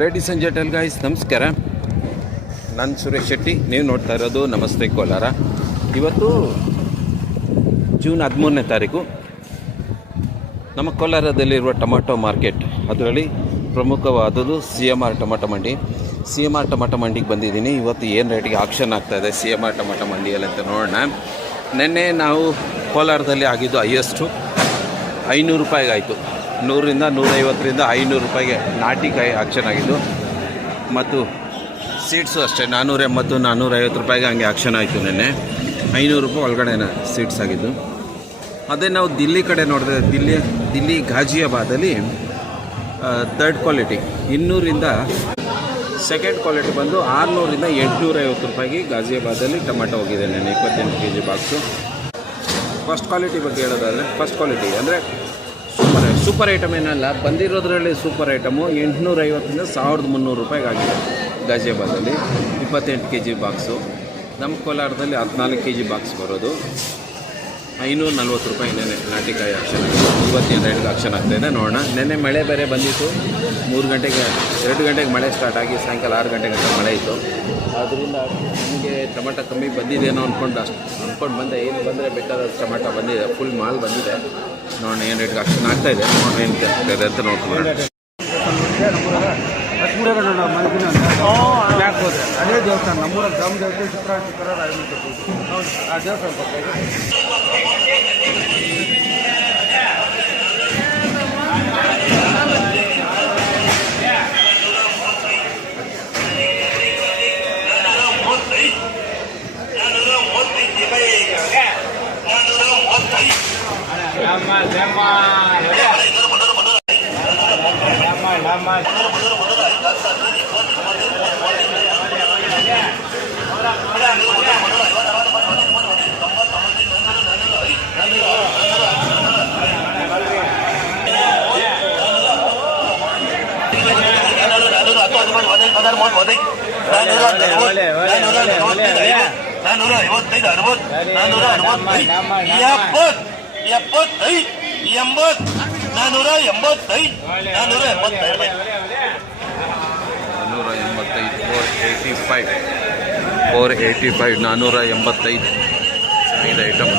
Ladies and gentle guys, ನಮಸ್ಕಾರ. ನಾನು ಸುರೇಶ್ ಶೆಟ್ಟಿ, ನೀವು ನೋಡ್ತಾ ಇರೋದು ನಮಸ್ತೆ ಕೋಲಾರ. ಇವತ್ತು ಜೂನ್ 13ನೇ ತಾರೀಕು. ನಮ್ಮ ಕೋಲಾರದಲ್ಲಿರುವ ಟೊಮಾಟೊ ಮಾರ್ಕೆಟ್, ಅದರಲ್ಲಿ ಪ್ರಮುಖವಾದದ್ದು CMR ಟೊಮಾಟೊ ಮಂಡಿ. CMR ಟೊಮಾಟೊ ಮಂಡಿಗೆ ಬಂದಿದ್ದೀನಿ. ಇವತ್ತು ಏನು ರೇಟಿಗೆ ಆಕ್ಷನ್ ಆಗ್ತಾಯಿದೆ CMR ಟೊಮಾಟೊ ಮಂಡಿಯಲ್ಲಿ ಅಂತ ನೋಡೋಣ. ನಿನ್ನೆ ನಾವು ಕೋಲಾರದಲ್ಲಿ ಆಗಿದ್ದು ಹೈಯೆಸ್ಟು 500 ರೂಪಾಯಿಗೆ ಆಯಿತು. 100ರಿಂದ 150ರಿಂದ 500 ರೂಪಾಯಿಗೆ ನಾಟಿಕಾಯಿ ಆಕ್ಷನ್ ಆಗಿದ್ದು. ಮತ್ತು ಸೀಡ್ಸು ಅಷ್ಟೇ 480 450 ರೂಪಾಯಿಗೆ ಹಂಗೆ ಆಕ್ಷನ್ ಆಯಿತು. ನಿನ್ನೆ 500 ರೂಪಾಯಿ ಒಳಗಡೆ ಸೀಡ್ಸ್ ಆಗಿದ್ದು. ಅದೇ ನಾವು ದಿಲ್ಲಿ ಕಡೆ ನೋಡಿದ್ರೆ ದಿಲ್ಲಿ ಗಾಜಿಯಾಬಾದಲ್ಲಿ ಥರ್ಡ್ ಕ್ವಾಲಿಟಿ 200ರಿಂದ, ಸೆಕೆಂಡ್ ಕ್ವಾಲಿಟಿ ಬಂದು 600ರಿಂದ 850 ರೂಪಾಯಿಗೆ ಗಾಜಿಯಾಬಾದಲ್ಲಿ ಟೊಮೆಟೊ ಹೋಗಿದೆ ನೆನ್ನೆ 28 kg ಬಾಕ್ಸು. ಫಸ್ಟ್ ಕ್ವಾಲಿಟಿ ಬಗ್ಗೆ ಹೇಳೋದಾದರೆ, ಫಸ್ಟ್ ಕ್ವಾಲಿಟಿ ಅಂದರೆ ಸೂಪರ್ ಐಟಮ್ ಏನಲ್ಲ, ಬಂದಿರೋದ್ರಲ್ಲಿ ಸೂಪರ್ ಐಟಮು 850ರಿಂದ 1300 ರೂಪಾಯಿಗೆ ಆಗಿದೆ ಗಾಜಿಯಾಬಾದಲ್ಲಿ 28 kg ಬಾಕ್ಸು. ನಮ್ಮ ಕೋಲಾರದಲ್ಲಿ 14 kg ಬಾಕ್ಸ್ ಬರೋದು 540 ರೂಪಾಯಿ. ನೆನೆ ನಾಟಿಕಾಯಿ ಆಕ್ಷನ್ ಆಗಿದೆ. ಇವತ್ತಿನ ರೇಟ್ಗೆ ಆಕ್ಷನ್ ಆಗ್ತಾಯಿದೆ, ನೋಡೋಣ. ನೆನ್ನೆ ಮಳೆ ಬೇರೆ ಬಂದಿತ್ತು. 2 ಗಂಟೆಗೆ ಮಳೆ ಸ್ಟಾರ್ಟ್ ಆಗಿ ಸಾಯಂಕಾಲ 6 ಗಂಟೆ ಗಂಟೆ ಮಳೆ ಇತ್ತು. ಆದ್ದರಿಂದ ನಮಗೆ ಟೊಮೆಟೊ ಕಮ್ಮಿ ಬಂದಿದೆಯೋ ಅಂದ್ಕೊಂಡು ಬಂದೆ. ಏನು ಬಂದರೆ ಬೇಕಾದ ಟೊಮೆಟೊ ಬಂದಿದೆ, ಫುಲ್ ಮಾಲ್ ಬಂದಿದೆ. ನೋಡೋಣ ಏನು ರೇಟ್ಗೆ ಆಕ್ಷನ್ ಆಗ್ತಾಯಿದೆ, ನೋಡೋಣ ಏನು ಆಗ್ತಾಯಿದೆ ಅಂತ ನೋಡ್ಕೊಂಡು ಅದೇ ದೇವಸ್ಥಾನ ನಮ್ಮೂರ ಗ್ರಾಮ ದೇವತೆ ಶುಕ್ರವಾರ ಆ ದೇವಸ್ಥಾನ ಪಕ್ಕ 485 485 ಚೆನ್ನಾಗಿದೆ ಐಟಮ್.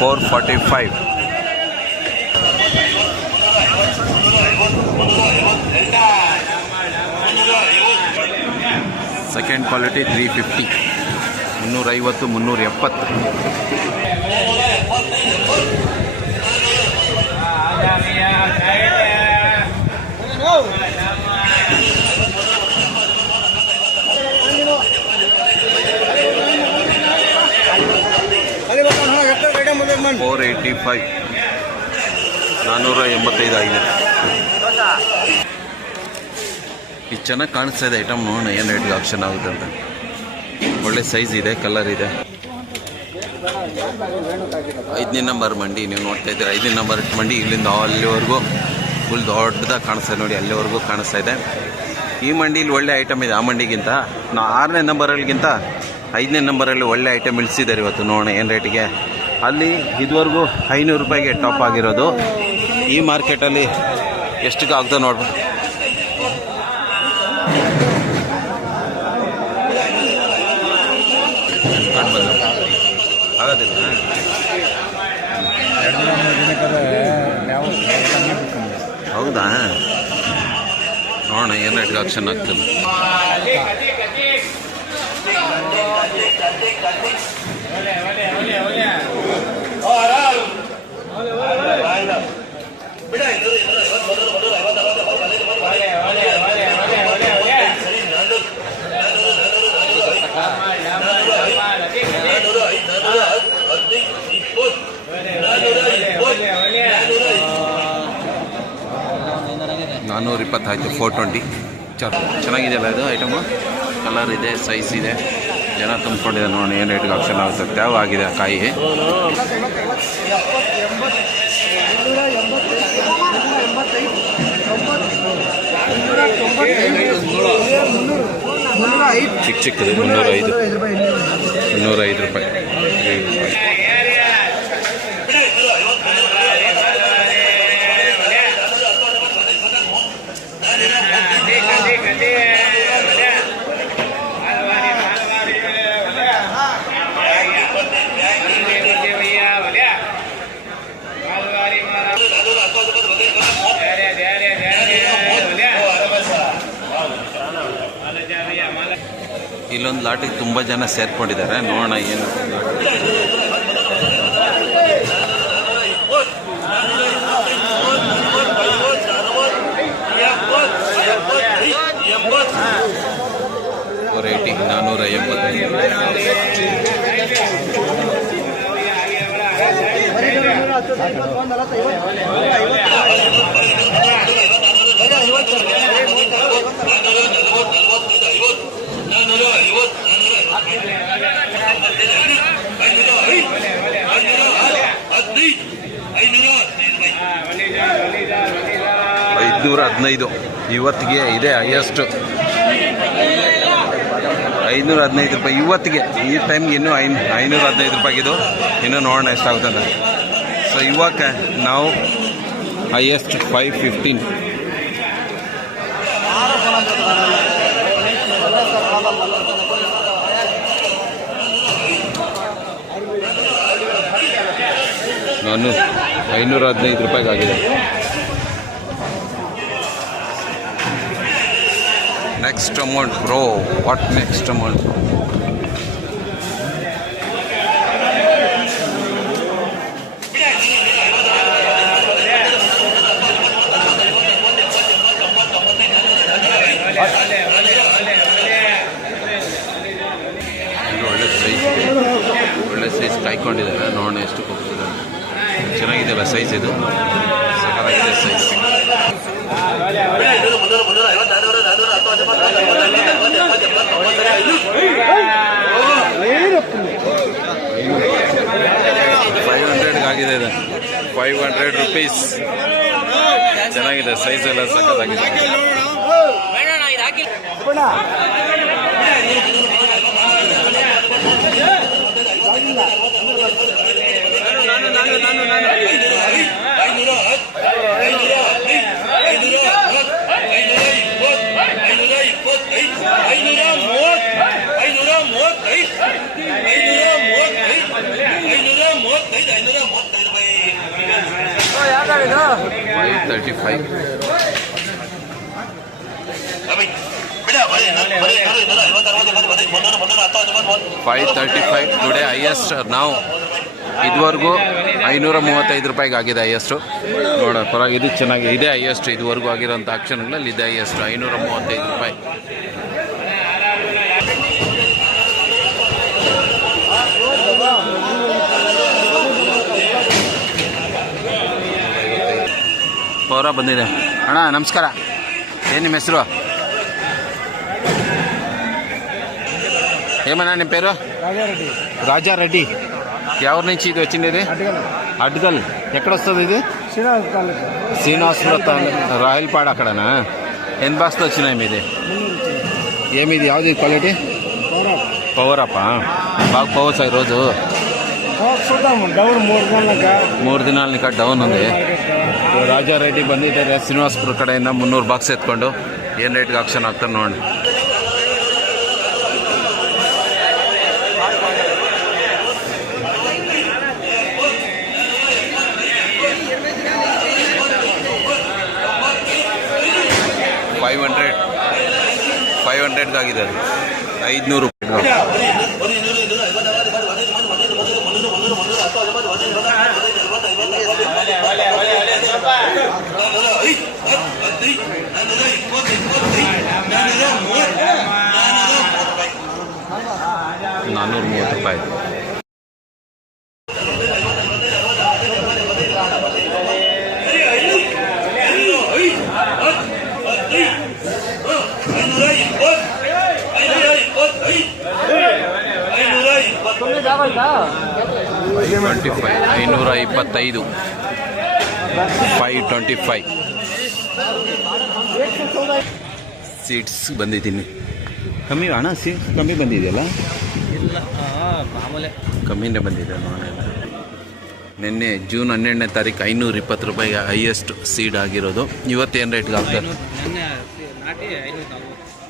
$445. Second quality 350, 350 370. $485, 485 ಆಗಿದೆ. ಇದು ಚೆನ್ನಾಗಿ ಕಾಣಿಸ್ತಾ ಇದೆ ಐಟಮ್, ನೋಡೋಣ ಏನು ರೇಟ್ಗೆ ಆಕ್ಷನ್ ಆಗುತ್ತೆ ಅಂತ. ಒಳ್ಳೆ ಸೈಜ್ ಇದೆ, ಕಲರ್ ಇದೆ. 5ನೇ ನಂಬರ್ ಮಂಡಿ ನೀವು ನೋಡ್ತಾ ಇದ್ದೀರಾ. 5ನೇ ನಂಬರ್ ಮಂಡಿ ಇಲ್ಲಿಂದ ಅಲ್ಲಿವರೆಗೂ ಫುಲ್ ದೊಡ್ಡದಾಗಿ ಕಾಣಿಸ್ತಾ ಇದೆ ನೋಡಿ, ಅಲ್ಲಿವರೆಗೂ ಕಾಣಿಸ್ತಾ ಇದೆ. ಈ ಮಂಡಿಲಿ ಒಳ್ಳೆ ಐಟಮ್ ಇದೆ. ಆ ಮಂಡಿಗಿಂತ 6ನೇ ನಂಬರಲ್ಲಿಗಿಂತ 5ನೇ ನಂಬರಲ್ಲಿ ಒಳ್ಳೆ ಐಟಮ್ ಇಳಿಸಿದ್ದಾರೆ ಇವತ್ತು. ನೋಡೋಣ ಏನು ರೇಟಿಗೆ. ಅಲ್ಲಿ ಇದುವರೆಗೂ 500 ರೂಪಾಯಿಗೆ ಟಾಪ್ ಆಗಿರೋದು. ಈ ಮಾರ್ಕೆಟಲ್ಲಿ ಎಷ್ಟಿಗೆ ಆಗ್ತದೆ ನೋಡ್ಬೋದು. ಆಗೋದಿಲ್ಲ, ಹೌದಾ? ನೋಡೋಣ ಏನು ರೇಟ್ಗೆ ಆಕ್ಷನ್ ಆಗ್ತದೆ. $420 ಆಯಿತು. 420 ಚೆನ್ನಾಗಿದೆಯಲ್ಲ ಇದು ಐಟಮು. ಕಲರ್ ಇದೆ, ಸೈಜ್ ಇದೆ, ಜನ ತುಂಬಿಕೊಂಡಿದೆ. ನೋಡೋಣ ಏನು ರೇಟ್ಗೆ ಆಪ್ಷನ್ ಆಗುತ್ತೆ. ಯಾವ ಆಗಿದೆ ಕಾಯಿ. ಚಿಕ್ಕ ಚಿಕ್ಕದು 305 ರೂಪಾಯಿ. ಇಲ್ಲೊಂದು ಲಾಟಿಗೆ ತುಂಬ ಜನ ಸೇರ್ಕೊಂಡಿದ್ದಾರೆ. ನೋಡೋಣ ಏನು. $480 515 ಇವತ್ತಿಗೆ ಇದೆ ಹೈಯೆಸ್ಟ್. 515 ರೂಪಾಯಿ ಇವತ್ತಿಗೆ. ಈ ಟೈಮ್ಗೆ ಇನ್ನೂ 515 ರೂಪಾಯಿಗಿದು. ಇನ್ನೂ ನೋಡೋಣ ಎಷ್ಟಾಗುತ್ತೆ ಅಂತ. ಸೊ ಇವಾಗ ನಾವು ಹೈಯೆಸ್ಟ್ 515. ನಾನು 515 ರೂಪಾಯಿಗಾಗಿದೆ. Next amount bro, what next amount? ಒಳ್ಳೆ ಸೈಜ್ ಕಾಯ್ಕೊಂಡಿದ್ದಾರೆ. ನೋಡೋಣ ಎಷ್ಟು ಹೋಗ್ತದೆ. ಚೆನ್ನಾಗಿದೆಯಲ್ಲ ಸೈಜ್ ಇದು, ಸಕಾಲಾಗಿದೆ ಸೈಜ್. ಆಗಿದೆ ಇದು 500 ರೂಪೀಸ್. ಚೆನ್ನಾಗಿದೆ ಸೈಜ್ ಎಲ್ಲ ಸಕ್ಕತ್ತಾಗಿದೆ. $535. $535 ಟುಡೇ ಹೈಯೆಸ್ಟ್. ನಾವು ಇದುವರೆಗೂ 535 ರೂಪಾಯಿಗೆ ಆಗಿದೆ ಹೈಯೆಸ್ಟು. ನೋಡೋಣ ಪರವಾಗಿದ್ದು ಚೆನ್ನಾಗಿದೆ. ಇದೇ ಹೈಯೆಸ್ಟ್ ಇದುವರೆಗೂ ಆಗಿರೋಂಥ ಆಕ್ಷನ್ಗಳಲ್ಲಿ ಇದೇ ಹೈಯೆಸ್ಟ್ 535 ರೂಪಾಯಿ. ಪೌರ ಬಂದಿದೆ. ಅಣ್ಣ ನಮಸ್ಕಾರ. ಏನು ನಿಮ್ಮ ಹೆಸರು? ఏమన్నా నీ పేరు? రాజారెడ్డి. ఎవరి నుంచి ఇది వచ్చింది? ఇది అడ్గల్. ఎక్కడ వస్తుంది ఇది? శ్రీనివాసపురం రాయలపాడు అక్కడనా? ఎన్ని బాస్తో వచ్చినాయి మీది? ఏమిది యావది క్వాలిటీ? పవరప్ప. బాగా పవర్స్ ఈరోజు 3 ದಿನಾಲನಿಕ ಡೌನ್ ఉంది. ರಾಜಾರೆಡ್ಡಿ ಬಂದಿದ್ದಾರೆ ಶ್ರೀನಿವಾಸಪುರ ಕಡೆಯಿಂದ. 300 ಬಾಕ್ಸ್ ಎತ್ಕೊಂಡು ಏನು ರೇಟ್ಗೆ ಆಕ್ಷನ್ ಆಗ್ತಾರೆ ನೋಡಿ. $500 ಆಗಿದೆ ಅದು. 500 ರೂಪಾಯಿ. $430. $525. 525 ಸೀಟ್ಸ್ ಬಂದಿದ್ದೀನಿ. ಕಮ್ಮಿ ಹಣ ಕಮ್ಮಿ ಬಂದಿದೆಯಲ್ಲ, ಇಲ್ಲ ಮಾಮೂಲೆ. ಕಮ್ಮಿನೇ ಬಂದಿದೆ ನಾನೇ. ನಿನ್ನೆ ಜೂನ್ 12ನೇ ತಾರೀಕು 520 ರೂಪಾಯಿಗೆ ಹೈಯೆಸ್ಟ್ ಸೀಡ್ ಆಗಿರೋದು. ಇವತ್ತೇನು ರೇಟ್ಗೆ ಆಗ್ತದೆ? ನೆನ್ನೆ ನಾಟಿ 540.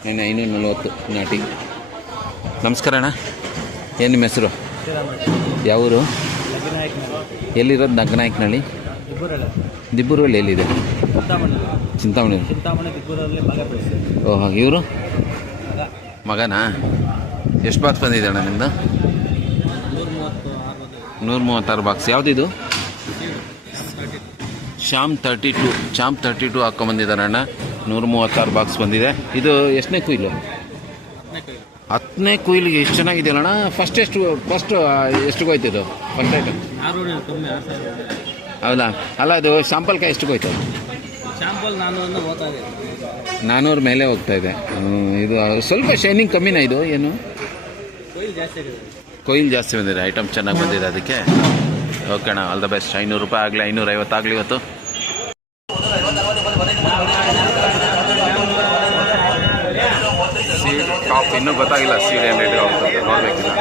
ನಿನ್ನೆ 540 ನಾಟಿ. ನಮಸ್ಕಾರ ಅಣ್ಣ, ಏನು ನಿಮ್ಮ ಹೆಸರು? ಯಾವೂರು? ಎಲ್ಲಿರೋದು? ನಗ್ನಾಯಕನಹಳ್ಳಿ. ದಿಬ್ಬೂರಲ್ಲಿ ಎಲ್ಲಿದೆ? ಚಿಂತಾಮಣಿ. ಓಹೋ, ಇವರು ಮಗನಾ? ಎಷ್ಟು ಬಾಕ್ಸ್ ಬಂದಿದೆ ಅಣ್ಣ ನಿಮ್ಮದು? 136 ಬಾಕ್ಸ್. ಯಾವುದಿದು? ಶ್ಯಾಮ್ 32 ಹಾಕ್ಕೊಂಬಂದಿದ್ದಾರೆ ಅಣ್ಣ. 136 ಬಾಕ್ಸ್ ಬಂದಿದೆ. ಇದು ಎಷ್ಟನೇ ಕುಯ್ಲು? 10ನೇ ಕುಯ್ಲಿಗೆ ಎಷ್ಟು ಚೆನ್ನಾಗಿದೆ ಅಣ್ಣ. ಫಸ್ಟ್ ಎಷ್ಟಿಗೆ ಹೋಯ್ತಿದ್ದು? ಫಸ್ಟ್ ಐಟಮ್ ಹೌದಾ? ಅಲ್ಲ, ಅದು ಶಾಂಪಲ್ಕಾಯಿ ಎಷ್ಟಿಗೆ ಹೋಯ್ತು? 400 ಮೇಲೆ ಹೋಗ್ತಾ ಇದೆ. ಇದು ಸ್ವಲ್ಪ ಶೈನಿಂಗ್ ಕಮ್ಮಿನಾ? ಇದು ಏನು ಕೊಯ್ಲು ಜಾಸ್ತಿ ಬಂದಿದೆ, ಐಟಮ್ ಚೆನ್ನಾಗಿ ಬಂದಿದೆ ಅದಕ್ಕೆ. ಓಕೆ ಅಣ್ಣ, ಆಲ್ ದ ಬೆಸ್ಟ್. 500 ರೂಪಾಯಿ ಆಗಲಿ, 550 ಆಗಲಿ ಇವತ್ತು. ಸೀಡ್ ಟಾಪ್ ಇನ್ನೂ ಗೊತ್ತಾಗಿಲ್ಲ, ಸೀಡ್ ಏನು ರೇಟ್ ಆಗುತ್ತೆ ನೋಡಬೇಕಿಲ್ಲ.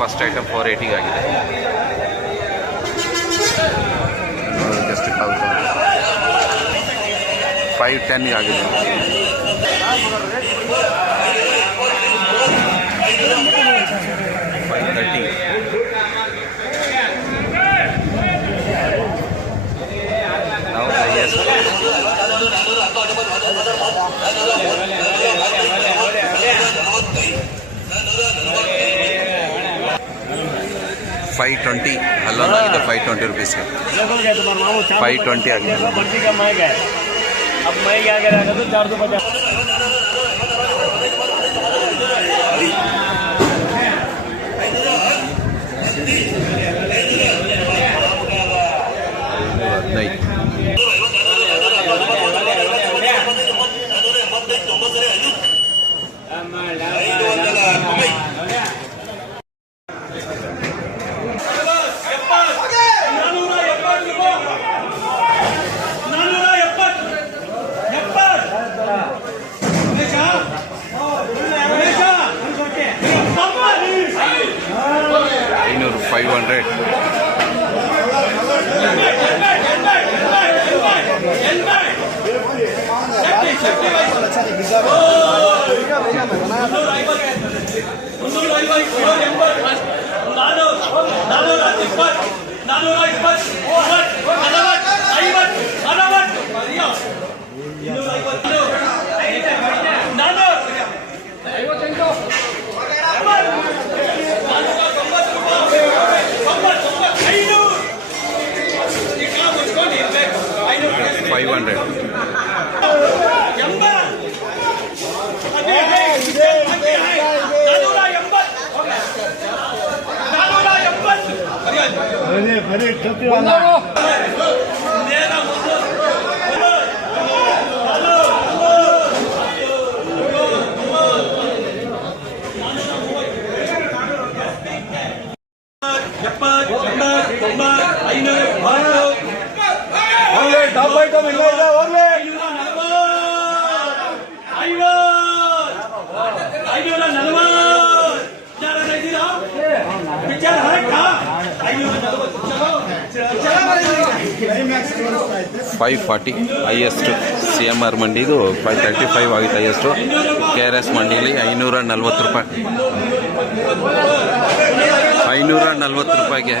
ಫಸ್ಟ್ ಐಟಮ್ 480 ಆಗಿದೆ. ಜಸ್ಟ್ 510 ಆಗಿದೆ. 530. Now the highest. 520 ಅಲ್ಲೊಂದಾಗಿದೆ. 520 ರುಪೀಸ್ಗೆ 520 ಆಗಿದೆ. $540 ಹೈಯೆಸ್ಟ್. CMR ಮಂಡಿದು 535 ಆಗಿತ್ತು ಹೈಯೆಸ್ಟು. KRS ಮಂಡಿಲಿ 540 ರೂಪಾಯಿ. 540 ರೂಪಾಯಿಗೆ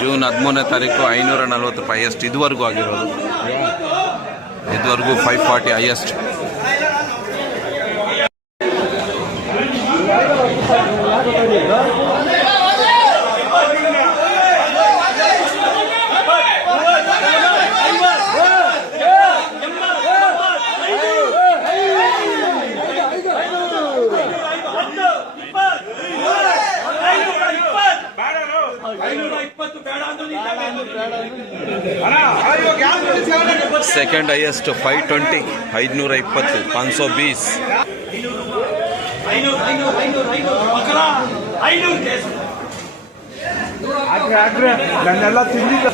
ಜೂನ್ 13ನೇ ತಾರೀಕು 540 ರೂಪಾಯಿ ಹೈಯೆಸ್ಟ್ ಇದುವರೆಗೂ ಆಗಿರೋದು. ಇದುವರೆಗೂ 540 ಹೈಯೆಸ್ಟ್. सेकंड हाईएस्ट 520 520 520 ನನ್ನೆಲ್ಲ ತಿಂದಿದ್ದ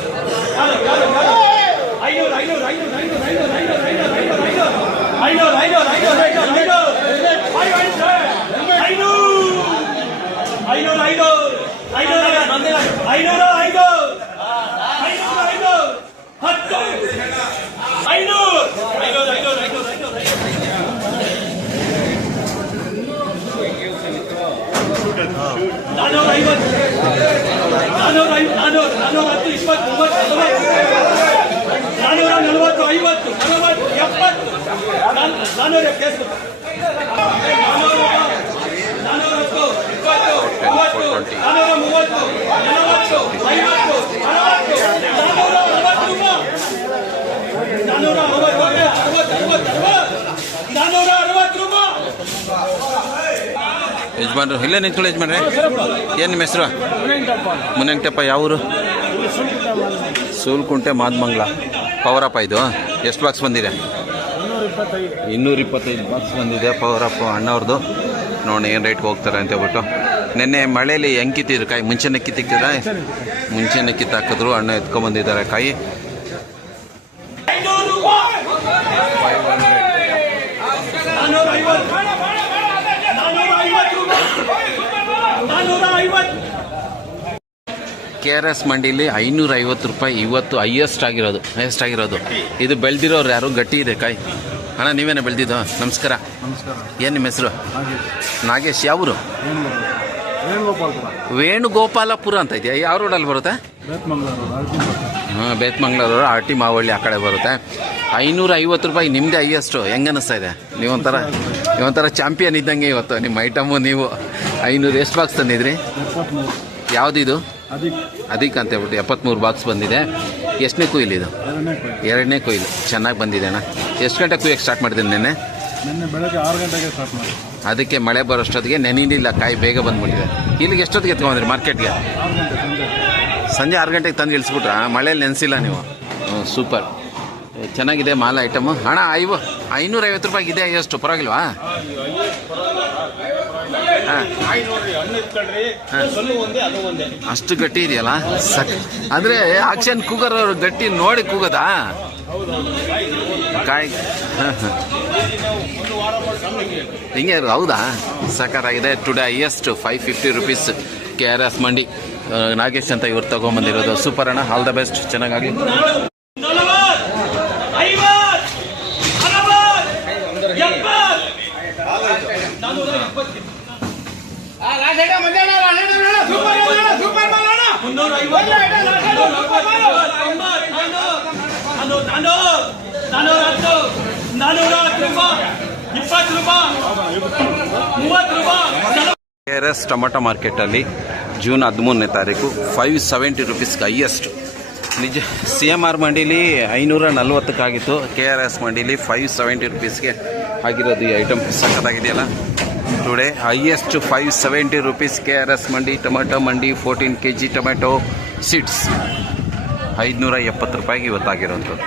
ಯಜಮಾನ್ರು ಇಲ್ಲೇ ನಿಂತ್ಕೊಳ್ಳಿ ಯಜಮಾನ್ರೆ. ಏನು ನಿಮ್ಮ ಹೆಸರು? ಮುನಿವೆಂಕಟಪ್ಪ. ಯಾವೂರು? ಸೂಲ್ಕುಂಟೆ ಮಾದಮಂಗ್ಲ. ಪವರಪ್ಪ ಇದು ಎಷ್ಟು ಬಾಕ್ಸ್ ಬಂದಿದೆ? 225 ಬಾಕ್ಸ್ ಬಂದಿದೆ. ಪವರಪ್ಪ ಅಣ್ಣವ್ರದ್ದು. ನೋಡಿ ಏನು ರೇಟ್ಗೆ ಹೋಗ್ತಾರೆ ಅಂತ ಹೇಳ್ಬಿಟ್ಟು. ನಿನ್ನೆ ಮಳೆಯಲ್ಲಿ ಹೆಂಗೆ ಕಿತ್ತಿದ್ರು ಕಾಯಿ? ಮುಂಚೆನೇ ಕಿತ್ತಿಕ್ಕಿದ? ಮುಂಚೆನೇ ಕಿತ್ತಾಕಿದ್ರು. ಅಣ್ಣ ಎತ್ಕೊಂಡ್ಬಂದಿದ್ದಾರೆ ಕಾಯಿ. 500. KRS ಮಂಡಿಲಿ 550 ರೂಪಾಯಿ ಇವತ್ತು ಹೈಯೆಸ್ಟ್ ಆಗಿರೋದು. ಇದು ಬೆಳೆದಿರೋರು ಯಾರು? ಗಟ್ಟಿ ಇದೆ ಕಾಯಿ. ಅಣ್ಣ ನೀವೇನೇ ಬೆಳೆದಿದ್ದು? ನಮಸ್ಕಾರ. ಏನು ನಿಮ್ಮ ಹೆಸರು? ನಾಗೇಶ್. ಯಾವೂರು? ವೇಣುಗೋಪಾಲಪುರ ಅಂತ ಇದೆಯಾ? ಯಾವ ರೋಡಲ್ಲಿ ಬರುತ್ತೆ? ಹಾಂ, ಬೇತ್ಮಂಗ್ಳೂರು RT ಮಾವಳ್ಳಿ ಆ ಕಡೆ ಬರುತ್ತೆ. 550 ರೂಪಾಯಿ ನಿಮ್ಮದೇ ಹೈಯೆಸ್ಟು. ಹೆಂಗೆ ಅನ್ನಿಸ್ತಾ ಇದೆ? ನೀವೊಂಥರ ಚಾಂಪಿಯನ್ ಇದ್ದಂಗೆ ಇವತ್ತು. ನಿಮ್ಮ ಐಟಮು ನೀವು 500 ಎಷ್ಟು ಬಾಕ್ಸ್ ತಂದಿದ್ರಿ? ಯಾವುದಿದು? ಅದಕ್ಕೆ ಅಂತ ಹೇಳ್ಬಿಟ್ಟು 73 ಬಾಕ್ಸ್ ಬಂದಿದೆ. ಎಷ್ಟನೇ ಕೊಯ್ಲು ಇದು? 2ನೇ ಕೊಯ್ಲು. ಚೆನ್ನಾಗಿ ಬಂದಿದೆ ಅಣ್ಣ. ಎಷ್ಟು ಗಂಟೆ ಕುಯ್ಯಕ್ಕೆ ಸ್ಟಾರ್ಟ್ ಮಾಡಿದ್ದೀನಿ ನೆನ್ನೆ? ಬೆಳಗ್ಗೆ 6 ಗಂಟೆಗೆ ಸ್ಟಾರ್ಟ್ ಮಾಡಿ. ಅದಕ್ಕೆ ಮಳೆ ಬರೋಷ್ಟೊತ್ತಿಗೆ ನೆನೆಯಿಲ್ಲ, ಕಾಯಿ ಬೇಗ ಬಂದ್ಬಿಟ್ಟಿದೆ. ಇಲ್ಲಿಗೆ ಎಷ್ಟೊತ್ತಿಗೆ ಎತ್ಕೊಂಡ್ರಿ ಮಾರ್ಕೆಟ್ಗೆ? ಸಂಜೆ 6 ಗಂಟೆಗೆ ತಂದು ಇಳಿಸ್ಬಿಟ್ರಾ? ಮಳೇಲಿ ನೆನೆಸಿಲ್ಲ ನೀವು? ಸೂಪರ್, ಚೆನ್ನಾಗಿದೆ ಮಾಲ್ ಐಟಮು. ಅಣ್ಣ 550 ರೂಪಾಯಿಗಿದೆ. ಎಷ್ಟು ಪರವಾಗಿಲ್ವಾ? ಹಾಂ, ಅಷ್ಟು ಗಟ್ಟಿ ಇದೆಯಲ್ಲ ಅಂದರೆ ಆಕ್ಷನ್ ಕೂಗರ್ ಅವರು ಗಟ್ಟಿ ನೋಡಿ ಕೂಗದಾ ಕಾಯಿ? ಹಾಂ ಹಾಂ, ಹಿಂಗೆ ಹೌದಾ? ಸಕಾರಾಗಿದೆ. ಟುಡೇ ಹೈಯೆಸ್ಟ್ 550 ರೂಪೀಸ್ KRS ಮಂಡಿ. ನಾಗೇಶ್ ಅಂತ ಇವ್ರು ತಗೊಂಬಂದಿರೋದು. ಸೂಪರ್ ಅಣ್ಣ, ಆಲ್ ದ ಬೆಸ್ಟ್, ಚೆನ್ನಾಗಾಗಿ. KRS ಟೊಮೆಟೊ ಮಾರ್ಕೆಟಲ್ಲಿ ಜೂನ್ 13ನೇ ತಾರೀಕು 570 ರೂಪೀಸ್ಗೆ ಹೈಯೆಸ್ಟ್. ನಿಜ CMR ಮಂಡಿಲಿ 540ಕ್ಕಾಗಿತ್ತು. KRS ಮಂಡಿಲಿ 570 ರೂಪೀಸ್ಗೆ ಆಗಿರೋದು ಈ ಐಟಮ್. ಸಖತ್ತಾಗಿದೆಯಲ್ಲ. ಟುಡೇ ಹೈಯೆಸ್ಟ್ 570 ರೂಪೀಸ್ KRS ಮಂಡಿ. ಟೊಮೆಟೊ ಮಂಡಿ 14 kg ಟೊಮೆಟೊ ಸೀಡ್ಸ್ 570 ರೂಪಾಯಿಗೆ ಇವತ್ತಾಗಿರೋಂಥದ್ದು.